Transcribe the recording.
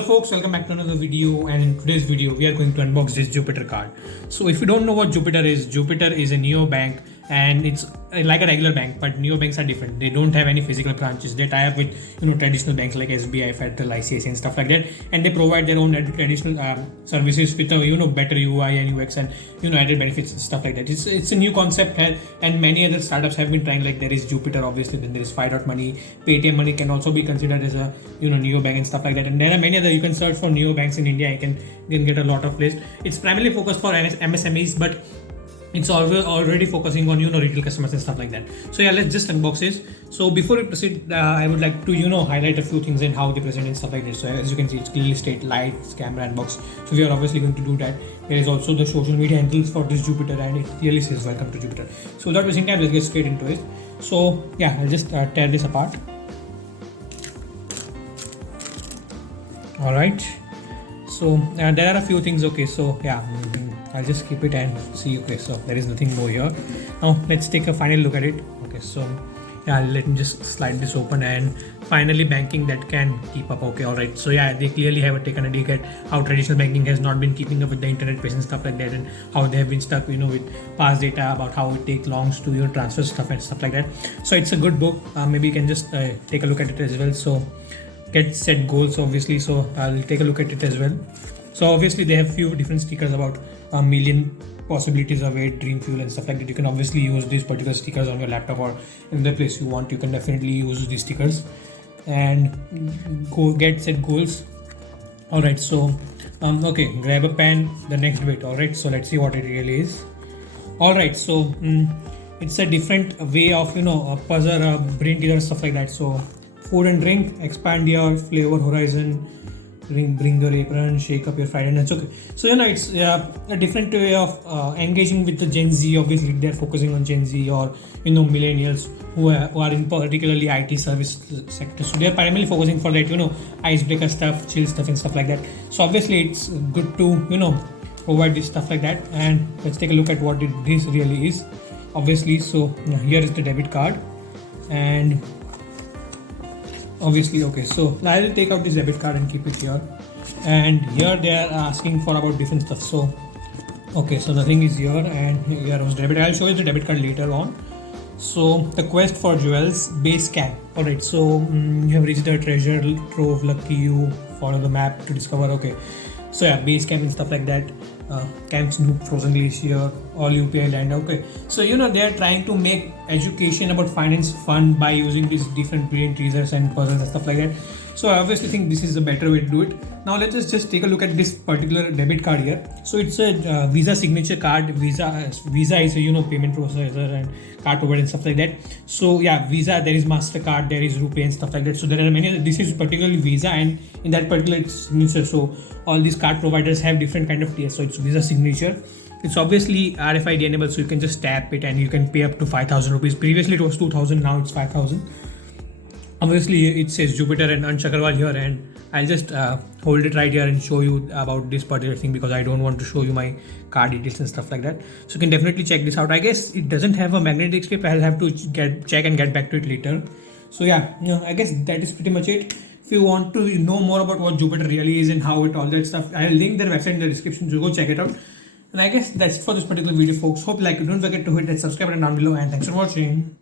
Hello folks, welcome back to another video, and in today's video we are going to unbox this Jupiter card. So if you don't know what Jupiter is a neobank, and it's like a regular bank, but neobanks are different. They don't have any physical branches. They tie up with traditional banks like SBI, Federal, ICICI and stuff like that, and they provide their own traditional services with a better UI and UX and added benefits and stuff like that. It's a new concept, and many other startups have been trying. Like there is Jupiter, obviously, then there is fi.money. Paytm Money can also be considered as a neobank and stuff like that. And there are many other. You can search for neobanks in India. You can get a lot of lists. It's primarily focused for MSMEs, but it's already focusing on retail customers and stuff like that. So yeah, let's just unbox this. So before we proceed, I would like to highlight a few things and how they present and stuff like this. So as you can see, it's clearly state lights, camera, and box. So we are obviously going to do that. There is also the social media handles for this Jupiter, and it clearly says welcome to Jupiter. So without wasting time, let's get straight into it. So yeah, I'll just tear this apart. All right. So there are a few things. Okay, so yeah, I'll just keep it and see. Okay, so there is nothing more here. Now let's take a final look at it. Okay, so yeah, let me just slide this open, and finally banking that can keep up. Okay, all right. So yeah, they clearly have taken a dig at how traditional banking has not been keeping up with the internet pace and stuff like that, and how they have been stuck with past data about how it takes long to transfer stuff and stuff like that. So it's a good book. Maybe you can just take a look at it as well. So get set goals, obviously, so I'll take a look at it as well. So obviously they have few different stickers about a million possibilities of weight, dream fuel and stuff like that. You can obviously use these particular stickers on your laptop or in the place you want. You can definitely use these stickers and go get set goals. All right, so okay, grab a pen, the next bit. All right, so let's see what it really is. All right, so it's a different way of a puzzle, a brain teaser, stuff like that. So food and drink, expand your flavor horizon, bring your apron, shake up your fried nuts. Okay, so it's a different way of engaging with the Gen Z. Obviously they're focusing on Gen Z or millennials who are in particularly IT service sector. So they're primarily focusing for that icebreaker stuff, chill stuff and stuff like that. So obviously it's good to provide this stuff like that. And let's take a look at what this really is. Obviously, so here is the debit card, and obviously, okay, so I will take out this debit card and keep it here. And here they are asking for about different stuff. So okay, so the thing is here, and here was debit. I'll show you the debit card later on. So the quest for jewels, base camp. All right, so you have reached the treasure trove. Lucky you. Follow the map to discover. Okay, so yeah, base camp and stuff like that. Camp Snoop, Frozen Glacier, all UPI land. Okay, so they are trying to make education about finance fun by using these different brain teasers and puzzles and stuff like that. So I obviously think this is a better way to do it. Now let's just take a look at this particular debit card here. So it's a Visa signature card. Visa is a payment processor and card provider and stuff like that. So yeah, Visa, there is MasterCard, there is RuPay and stuff like that. So there are many. This is particularly Visa, and in that particular signature, so all these card providers have different kind of tiers. So it's Visa signature. It's obviously RFID enabled, so you can just tap it and you can pay up to 5,000 rupees. Previously it was 2,000, now it's 5,000. Obviously it says Jupiter and Ansh Agarwal here, and I'll just hold it right here and show you about this particular thing because I don't want to show you my card details and stuff like that. So you can definitely check this out. I guess it doesn't have a magnetic strip. I'll have to check and get back to it later. So yeah, I guess that is pretty much it. If you want to know more about what Jupiter really is and how all that stuff, I'll link their website in the description, so go check it out. And I guess that's it for this particular video, folks. Hope you like it. Don't forget to hit that subscribe button down below, and thanks for watching.